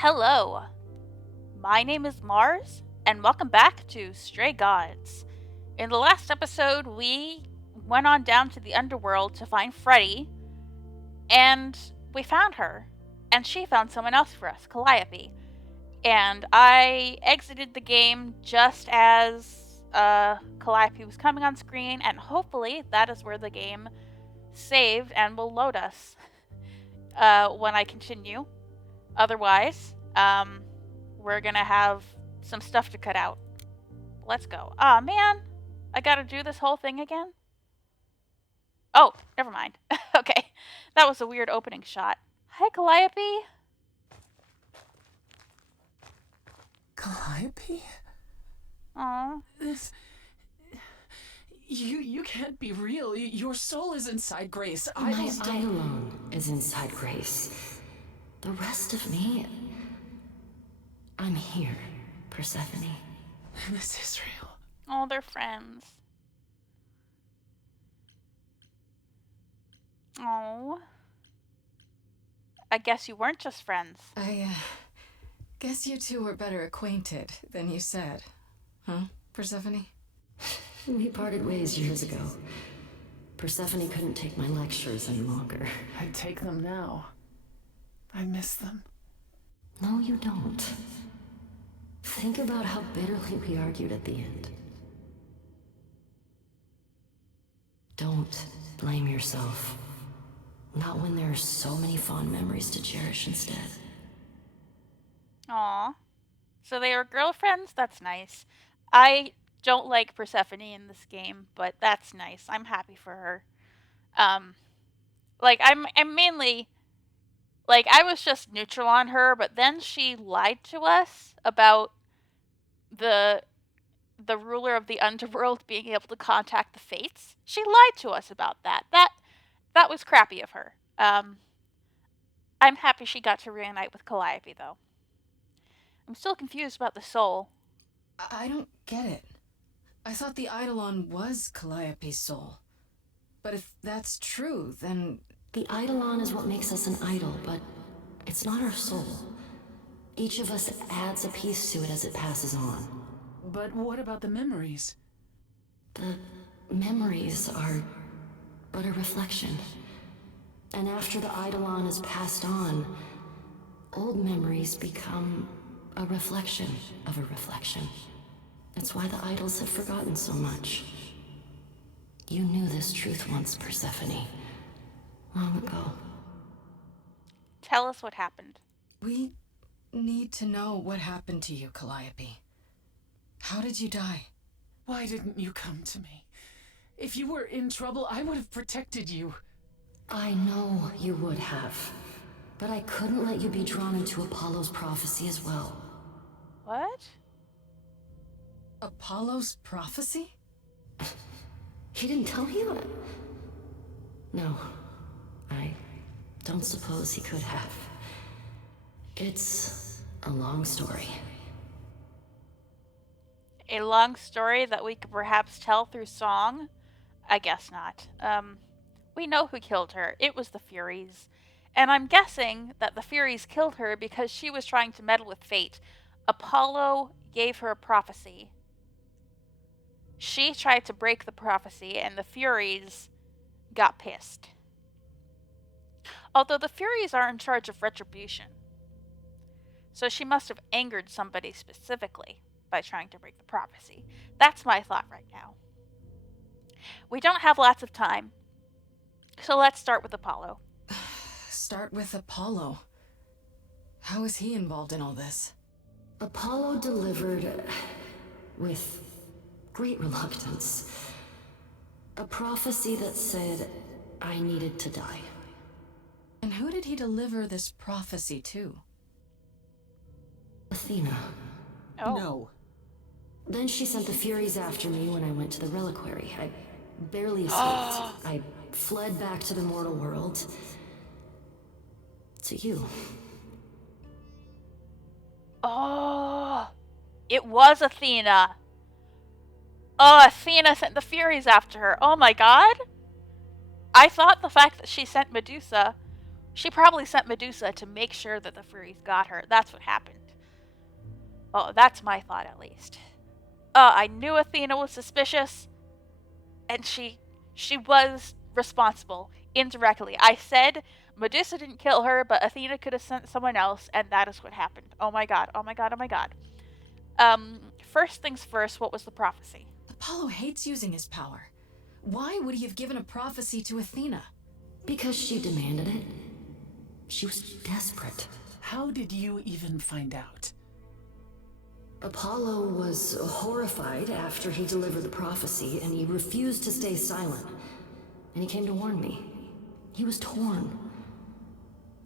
Hello, my name is Mars, and welcome back to Stray Gods. In the last episode, we went on down to the underworld to find Freddie, and we found her, and she found someone else for us, Calliope. And I exited the game just as Calliope was coming on screen, and hopefully that is where the game saved and will load us when I continue. Otherwise, we're gonna have some stuff to cut out. Let's go. Aw, man. I gotta do this whole thing again? Oh, never mind. Okay. That was a weird opening shot. Hi, Calliope. Calliope? Aw. This... You can't be real. Your soul is inside Grace. My Eidolon is inside Grace. The rest of me... I'm here, Persephone. This is real. Oh, they're friends. Oh. I guess you weren't just friends. I guess you two were better acquainted than you said. Huh, Persephone? We parted ways years ago. Persephone couldn't take my lectures any longer. I'd take them now. I miss them. No, you don't. Think about how bitterly we argued at the end. Don't blame yourself. Not when there are so many fond memories to cherish instead. Aw. So they were girlfriends? That's nice. I don't like Persephone in this game, but that's nice. I'm happy for her. I'm mainly I was just neutral on her, but then she lied to us about the ruler of the underworld being able to contact the fates. She lied to us about that. That was crappy of her. I'm happy she got to reunite with Calliope, though. I'm still confused about the soul. I don't get it. I thought the Eidolon was Calliope's soul. But if that's true, then... The Eidolon is what makes us an idol, but it's not our soul. Each of us adds a piece to it as it passes on. But what about the memories? The memories are but a reflection. And after the Eidolon is passed on, old memories become a reflection of a reflection. That's why the idols have forgotten so much. You knew this truth once, Persephone. Long ago. Tell us what happened. We need to know what happened to you, Calliope. How did you die? Why didn't you come to me? If you were in trouble, I would have protected you. I know you would have. But I couldn't let you be drawn into Apollo's prophecy as well. What? Apollo's prophecy? He didn't tell you that? No. I don't suppose he could have. It's a long story. A long story that we could perhaps tell through song? I guess not. We know who killed her. It was the Furies. And I'm guessing that the Furies killed her because she was trying to meddle with fate. Apollo gave her a prophecy. She tried to break the prophecy, and the Furies got pissed. Although the Furies are in charge of retribution. So she must have angered somebody specifically by trying to break the prophecy. That's my thought right now. We don't have lots of time, so let's start with Apollo. Start with Apollo. How is he involved in all this? Apollo delivered, with great reluctance, a prophecy that said I needed to die. And who did he deliver this prophecy to? Athena. Oh. No. Then she sent the Furies after me when I went to the reliquary. I barely escaped. I fled back to the mortal world. To you. Oh, it was Athena. Oh, Athena sent the Furies after her. Oh my god. I thought the fact that she sent Medusa She probably sent Medusa to make sure that the Furies got her. That's what happened. Oh, that's my thought at least. I knew Athena was suspicious, and she was responsible indirectly. I said Medusa didn't kill her, but Athena could have sent someone else, and that is what happened. Oh my god, oh my god, oh my god. First things first, what was the prophecy? Apollo hates using his power. Why would he have given a prophecy to Athena? Because she demanded it. She was desperate. How did you even find out? Apollo was horrified after he delivered the prophecy, and he refused to stay silent. And he came to warn me. He was torn.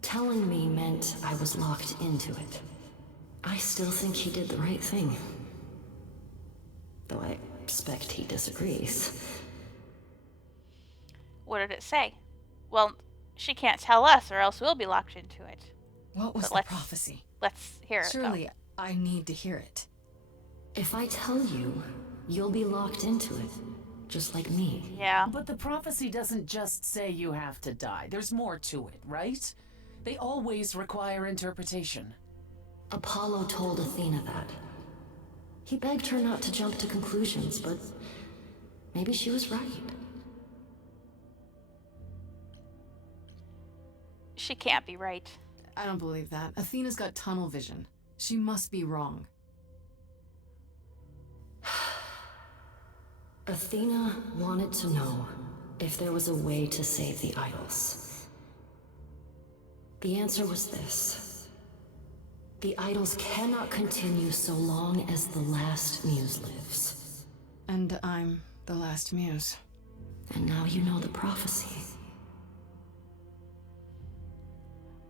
Telling me meant I was locked into it. I still think he did the right thing. Though I expect he disagrees. What did it say? Well, she can't tell us, or else we'll be locked into it. What was But the prophecy? Let's hear it, Surely I need to hear it. If I tell you, you'll be locked into it. Just like me. Yeah. But the prophecy doesn't just say you have to die. There's more to it, right? They always require interpretation. Apollo told Athena that. He begged her not to jump to conclusions, but maybe she was right. She can't be right. I don't believe that. Athena's got tunnel vision. She must be wrong. Athena wanted to know if there was a way to save the idols. The answer was this. The idols cannot continue so long as the last muse lives. And I'm the last muse. And now you know the prophecy.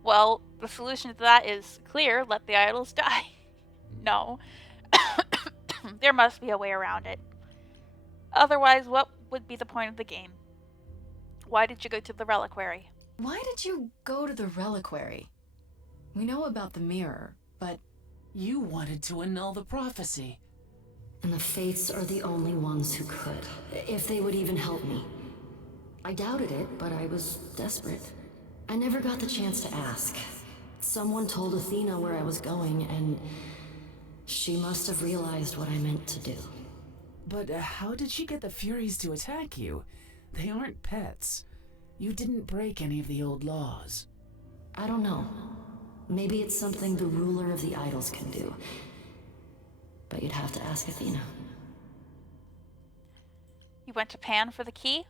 Well, the solution to that is clear. Let the idols die. No. There must be a way around it. Otherwise, what would be the point of the game? Why did you go to the reliquary? Why did you go to the reliquary? We know about the mirror, but... You wanted to annul the prophecy. And the Fates are the only ones who could, if they would even help me. I doubted it, but I was desperate. I never got the chance to ask. Someone told Athena where I was going, and she must have realized what I meant to do. But how did she get the Furies to attack you? They aren't pets. You didn't break any of the old laws. I don't know. Maybe it's something the ruler of the idols can do. But you'd have to ask Athena. You went to Pan for the key?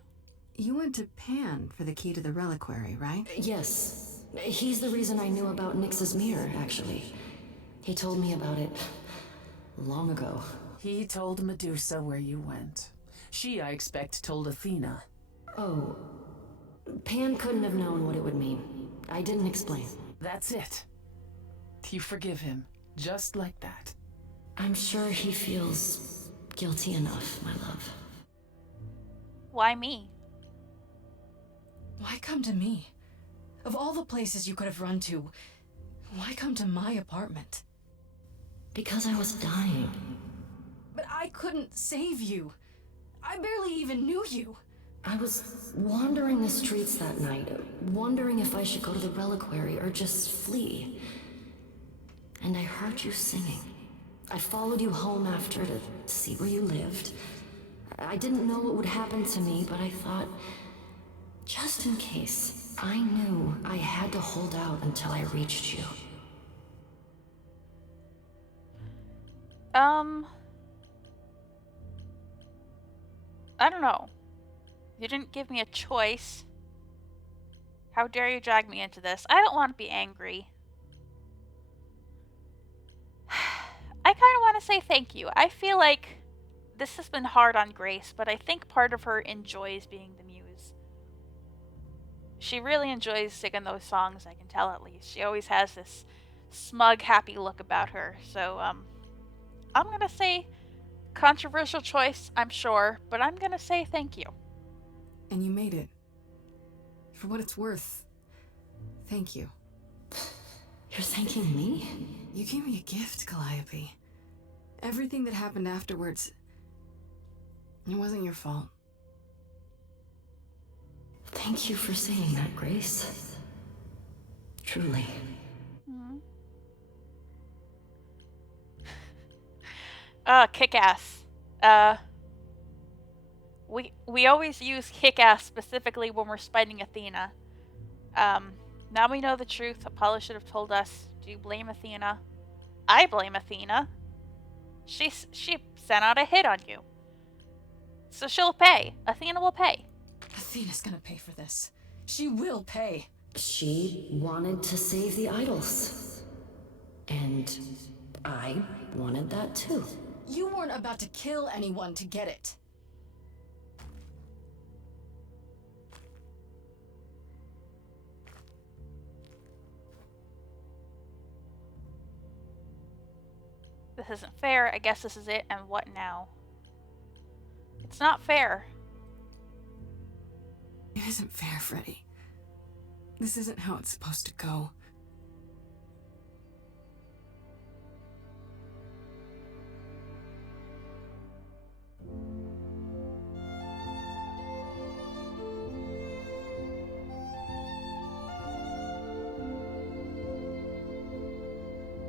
You went to Pan for the key to the reliquary, right? Yes. He's the reason I knew about Nyx's mirror, actually. He told me about it long ago. He told Medusa where you went. She, I expect, told Athena. Oh. Pan couldn't have known what it would mean. I didn't explain. That's it. You forgive him, just like that. I'm sure he feels guilty enough, my love. Why me? Why come to me? Of all the places you could have run to, why come to my apartment? Because I was dying. But I couldn't save you. I barely even knew you. I was wandering the streets that night, wondering if I should go to the reliquary or just flee. And I heard you singing. I followed you home after to see where you lived. I didn't know what would happen to me, but I thought, just in case, I knew I had to hold out until I reached you. I don't know. You didn't give me a choice. How dare you drag me into this? I don't want to be angry. I kind of want to say thank you. I feel like this has been hard on Grace, but I think part of her enjoys being the muse. She really enjoys singing those songs, I can tell at least. She always has this smug, happy look about her. So, I'm going to say controversial choice, I'm sure, but I'm going to say thank you. And you made it. For what it's worth, thank you. You're thanking me? You gave me a gift, Calliope. Everything that happened afterwards, it wasn't your fault. Thank you for saying that, Grace. Truly. Kick-ass. We always use kick-ass specifically when we're spiting Athena. Now we know the truth. Apollo should have told us. Do you blame Athena? I blame Athena. She sent out a hit on you. So she'll pay. Athena will pay. Athena's gonna pay for this. She will pay. She wanted to save the idols. And I wanted that too. You weren't about to kill anyone to get it. This isn't fair. I guess this is it. And what now? It's not fair. It isn't fair, Freddie. This isn't how it's supposed to go.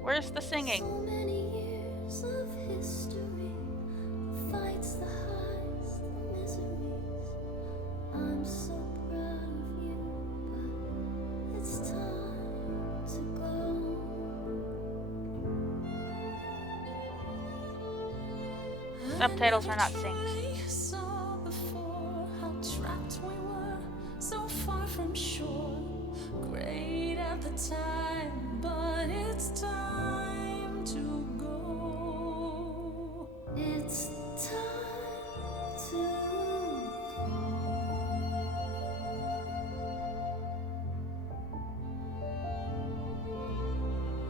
Where's the singing? So many years of history, fights, the highs, the miseries. I'm so proud of you, but it's time to go. Subtitles are not synced. I saw before how trapped we were, so far from shore. Great at the time, but it's time to go. It's time to go.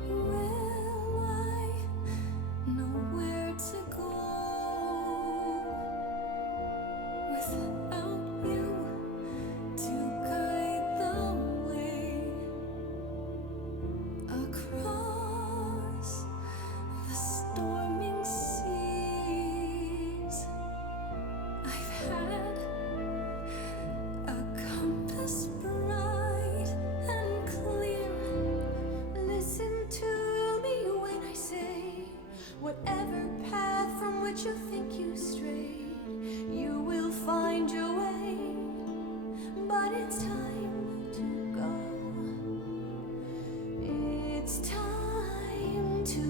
Will I know where to go without you to guide the way across the storming seas? I've had a compass bright and clear. Listen to me when I say, whatever path from which you think you strayed, you will find your way. But it's time to go. It's time to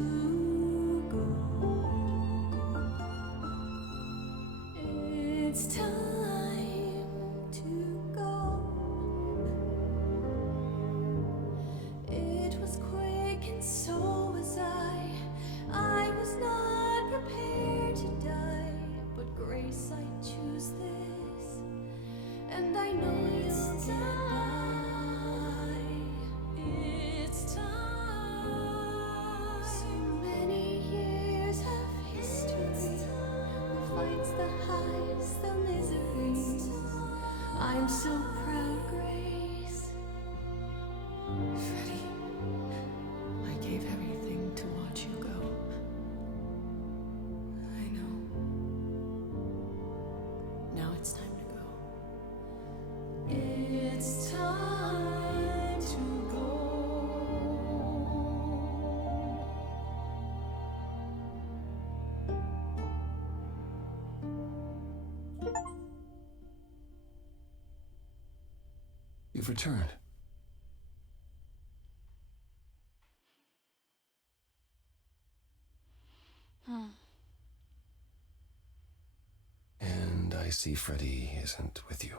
go. It's time to go. It was quick and so was I was not prepared to die, but grace, I choose this, and I know you'll get by. It's time. So many years of history, the fights, the highs, the miseries. I'm so proud, Grace. Freddie, I gave everything to watch you go. I know. Now it's time to go. It's time to go. You've returned. And I see Freddie isn't with you.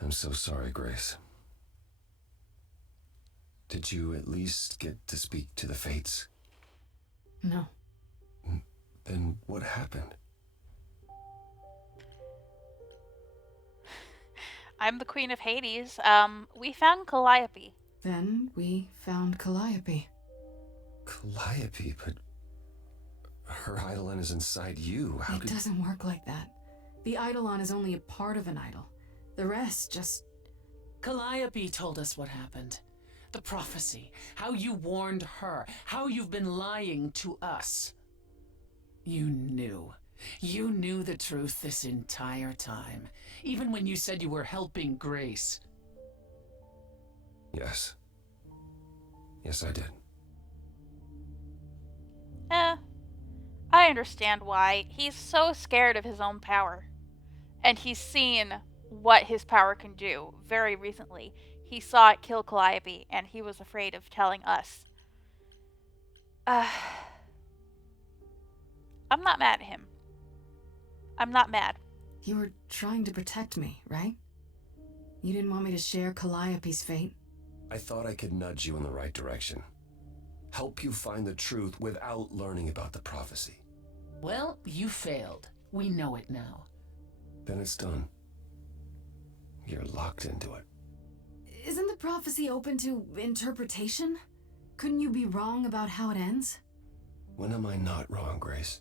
I'm so sorry, Grace. Did you at least get to speak to the Fates? No. Then what happened? I'm the Queen of Hades. We found Calliope. Then we found Calliope. Calliope, but her eidolon is inside you. How It could... doesn't work like that. The eidolon is only a part of an idol. The rest just... Calliope told us what happened. The prophecy, how you warned her, how you've been lying to us. You knew. You knew the truth this entire time, even when you said you were helping Grace. Yes. Yes, I did. I understand why. He's so scared of his own power. And he's seen what his power can do very recently. He saw it kill Calliope, and he was afraid of telling us. I'm not mad at him. I'm not mad. You were trying to protect me, right? You didn't want me to share Calliope's fate? I thought I could nudge you in the right direction. Help you find the truth without learning about the prophecy. Well, you failed. We know it now. Then it's done. You're locked into it. Isn't the prophecy open to interpretation? Couldn't you be wrong about how it ends? When am I not wrong, Grace?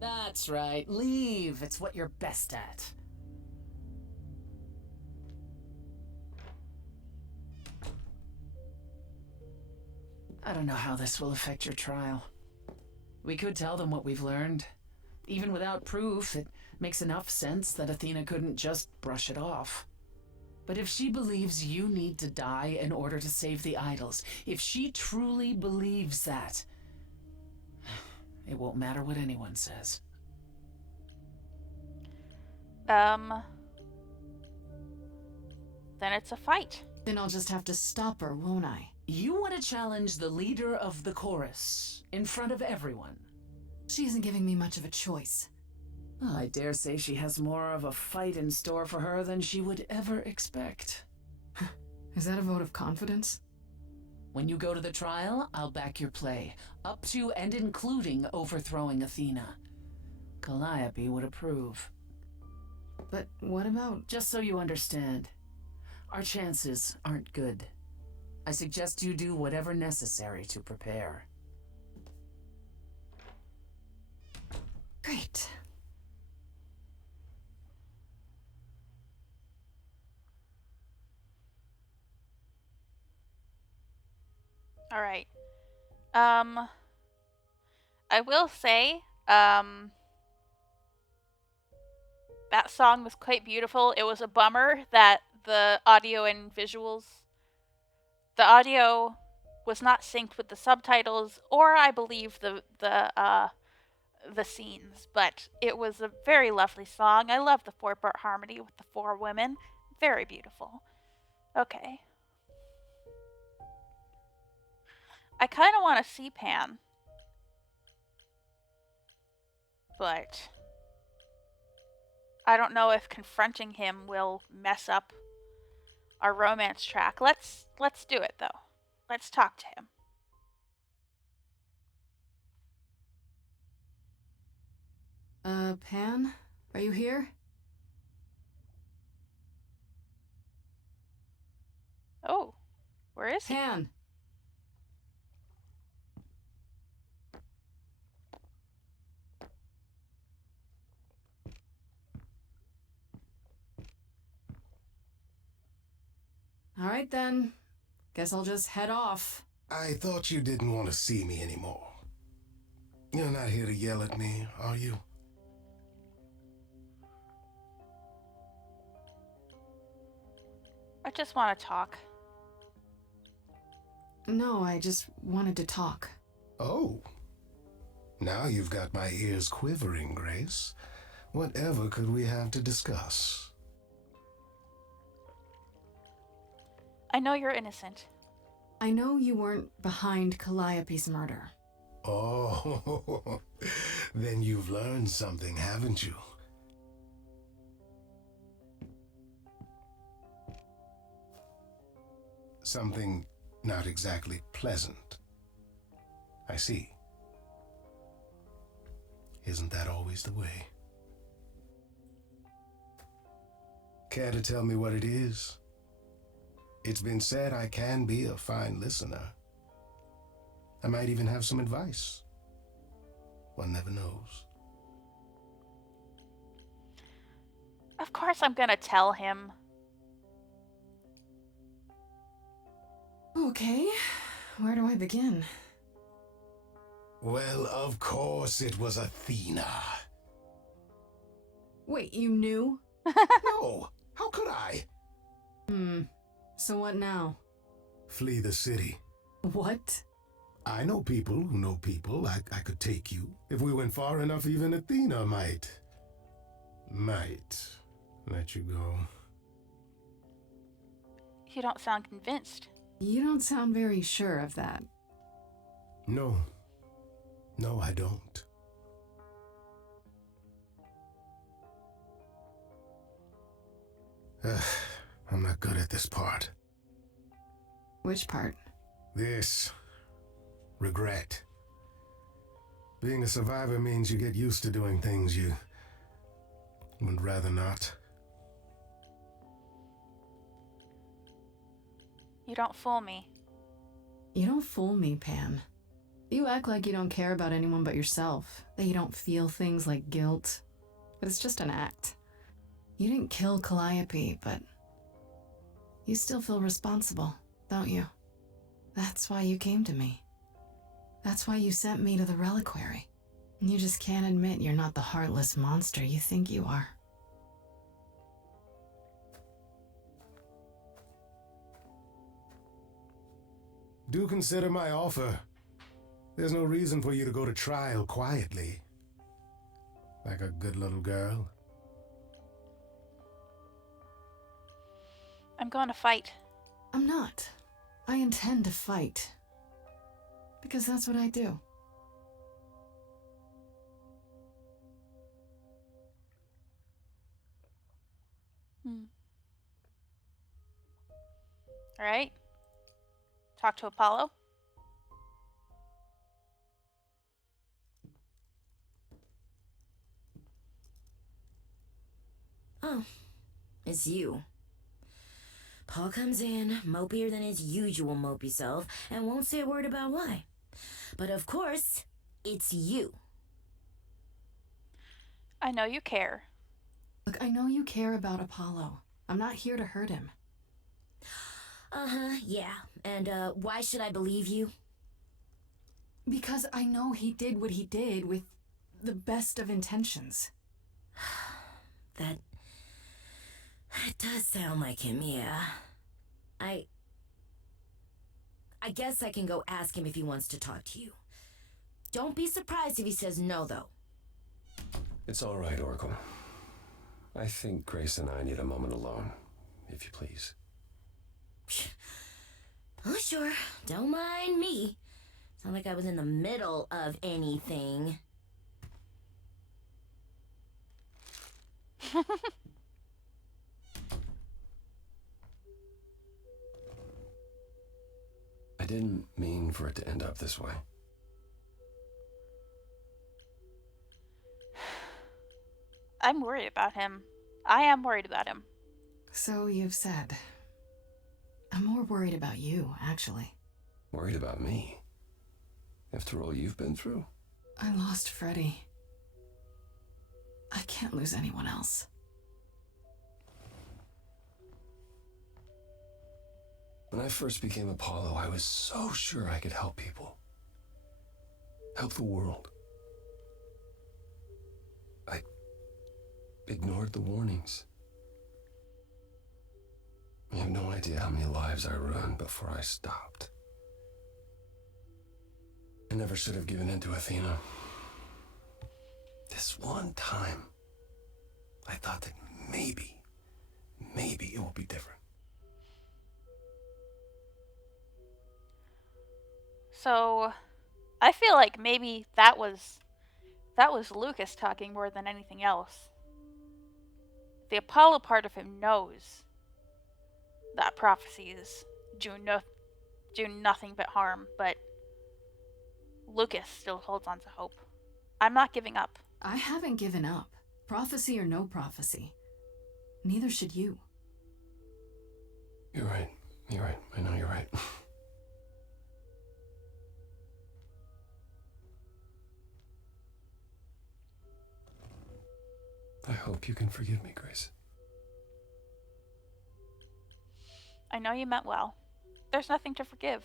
That's right. Leave. It's what you're best at. I don't know how this will affect your trial. We could tell them what we've learned. Even without proof, it makes enough sense that Athena couldn't just brush it off. But if she believes you need to die in order to save the idols, if she truly believes that, it won't matter what anyone says. Then it's a fight. Then I'll just have to stop her, won't I? You want to challenge the leader of the chorus in front of everyone. She isn't giving me much of a choice. Well, I dare say she has more of a fight in store for her than she would ever expect. Is that a vote of confidence? When you go to the trial, I'll back your play, up to and including overthrowing Athena. Calliope would approve. But what about... Just so you understand, our chances aren't good. I suggest you do whatever necessary to prepare. Great. All right. I will say, that song was quite beautiful. It was a bummer that the audio was not synced with the subtitles, or I believe the scenes. But it was a very lovely song. I love the 4-part harmony with the 4 women. Very beautiful. Okay. I kind of want to see Pan, but I don't know if confronting him will mess up our romance track. Let's do it though. Let's talk to him. Pan? Are you here? Oh, where is he? Pan! All right then. Guess I'll just head off. I thought you didn't want to see me anymore. You're not here to yell at me, are you? I just want to talk. No, I just wanted to talk. Oh. Now you've got my ears quivering, Grace. Whatever could we have to discuss? I know you're innocent. I know you weren't behind Calliope's murder. Oh, then you've learned something, haven't you? Something not exactly pleasant. I see. Isn't that always the way? Care to tell me what it is? It's been said I can be a fine listener. I might even have some advice. One never knows. Of course I'm gonna tell him. Okay, where do I begin? Well, of course it was Athena. Wait, you knew? No, how could I? So what now? Flee the city. What? I know people who know people. I could take you. If we went far enough, even Athena might let you go. You don't sound convinced. You don't sound very sure of that. No, I don't. I'm not good at this part. Which part? This. Regret. Being a survivor means you get used to doing things you would rather not. You don't fool me. You don't fool me, Pam. You act like you don't care about anyone but yourself, that you don't feel things like guilt. But it's just an act. You didn't kill Calliope, but you still feel responsible, don't you? That's why you came to me. That's why you sent me to the reliquary. You just can't admit you're not the heartless monster you think you are. Do consider my offer. There's no reason for you to go to trial quietly. Like a good little girl. I'm going to fight. I'm not. I intend to fight. Because that's what I do. All right. Talk to Apollo. Oh, it's you. Paul comes in, mopier than his usual mopey self, and won't say a word about why. But of course, it's you. I know you care. Look, I know you care about Apollo. I'm not here to hurt him. Uh-huh, yeah. And, why should I believe you? Because I know he did what he did with the best of intentions. That does sound like him, yeah. I guess I can go ask him if he wants to talk to you. Don't be surprised if he says no, though. It's all right, Oracle. I think Grace and I need a moment alone, if you please. Oh, sure. Don't mind me. It's not like I was in the middle of anything. I didn't mean for it to end up this way. I'm worried about him. I am worried about him. So you've said. I'm more worried about you, actually. Worried about me? After all you've been through? I lost Freddie. I can't lose anyone else. When I first became Apollo, I was so sure I could help people. Help the world. I ignored the warnings. You have no idea how many lives I ruined before I stopped. I never should have given in to Athena. This one time, I thought that maybe it will be different. So, I feel like maybe that was Lucas talking more than anything else. The Apollo part of him knows that prophecies do nothing but harm, but Lucas still holds on to hope. I'm not giving up. I haven't given up. Prophecy or no prophecy. Neither should you. You're right. I know you're right. I hope you can forgive me, Grace. I know you meant well. There's nothing to forgive.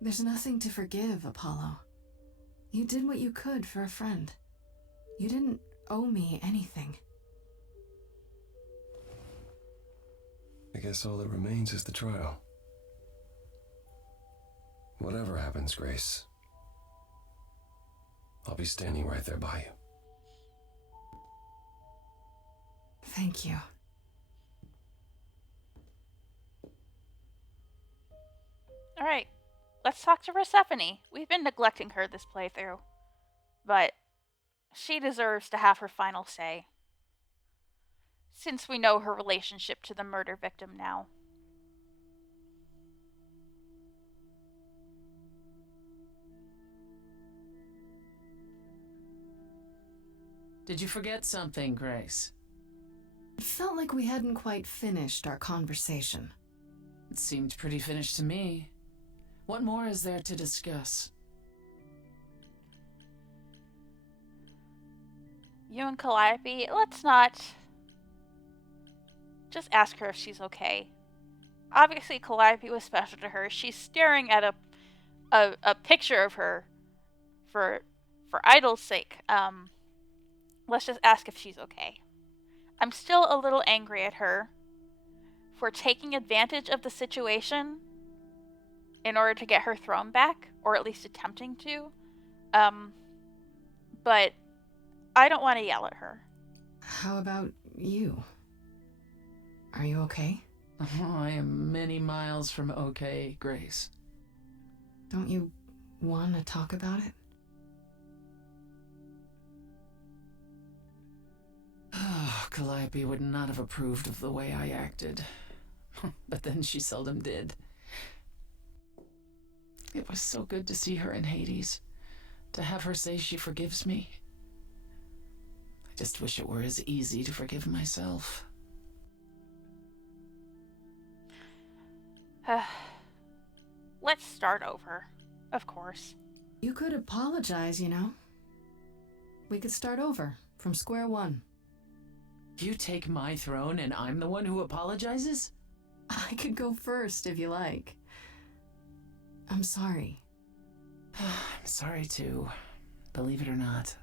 There's nothing to forgive, Apollo. You did what you could for a friend. You didn't owe me anything. I guess all that remains is the trial. Whatever happens, Grace, I'll be standing right there by you. Thank you. Alright, let's talk to Persephone. We've been neglecting her this playthrough, but she deserves to have her final say, since we know her relationship to the murder victim now. Did you forget something, Grace? It felt like we hadn't quite finished our conversation. It seemed pretty finished to me. What more is there to discuss? You and Calliope, let's not... Just ask her if she's okay. Obviously, Calliope was special to her. She's staring at a picture of her for idol's sake. Let's just ask if she's okay. I'm still a little angry at her for taking advantage of the situation in order to get her throne back, or at least attempting to. But I don't want to yell at her. How about you? Are you okay? Oh, I am many miles from okay, Grace. Don't you want to talk about it? Calliope would not have approved of the way I acted. But then she seldom did. It was so good to see her in Hades. To have her say she forgives me. I just wish it were as easy to forgive myself. Let's start over. Of course. You could apologize, you know. We could start over, from square one. You take my throne and I'm the one who apologizes? I could go first if you like. I'm sorry. I'm sorry too, believe it or not.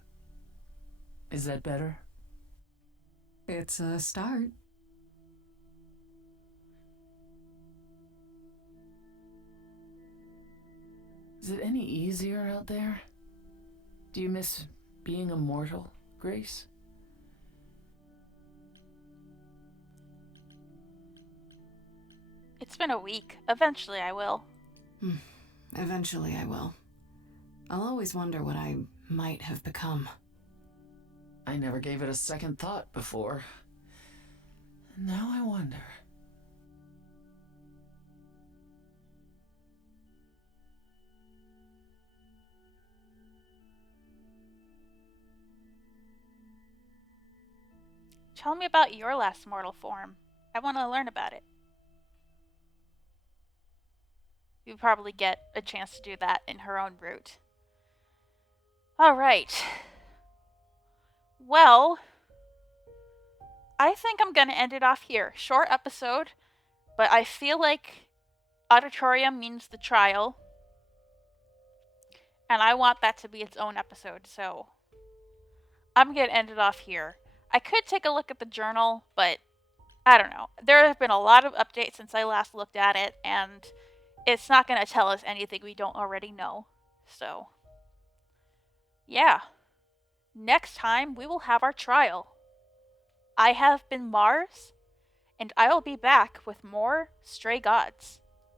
Is that better? It's a start. Is it any easier out there? Do you miss being immortal, Grace? It's been a week. Eventually I will. Eventually I will. I'll always wonder what I might have become. I never gave it a second thought before. Now I wonder. Tell me about your last mortal form. I want to learn about it. You probably get a chance to do that in her own route. Alright. Well, I think I'm going to end it off here. Short episode, but I feel like Auditorium means the trial. And I want that to be its own episode, so I'm going to end it off here. I could take a look at the journal, but I don't know. There have been a lot of updates since I last looked at it, and it's not going to tell us anything we don't already know. So, yeah. Next time, we will have our trial. I have been Mars, and I will be back with more Stray Gods.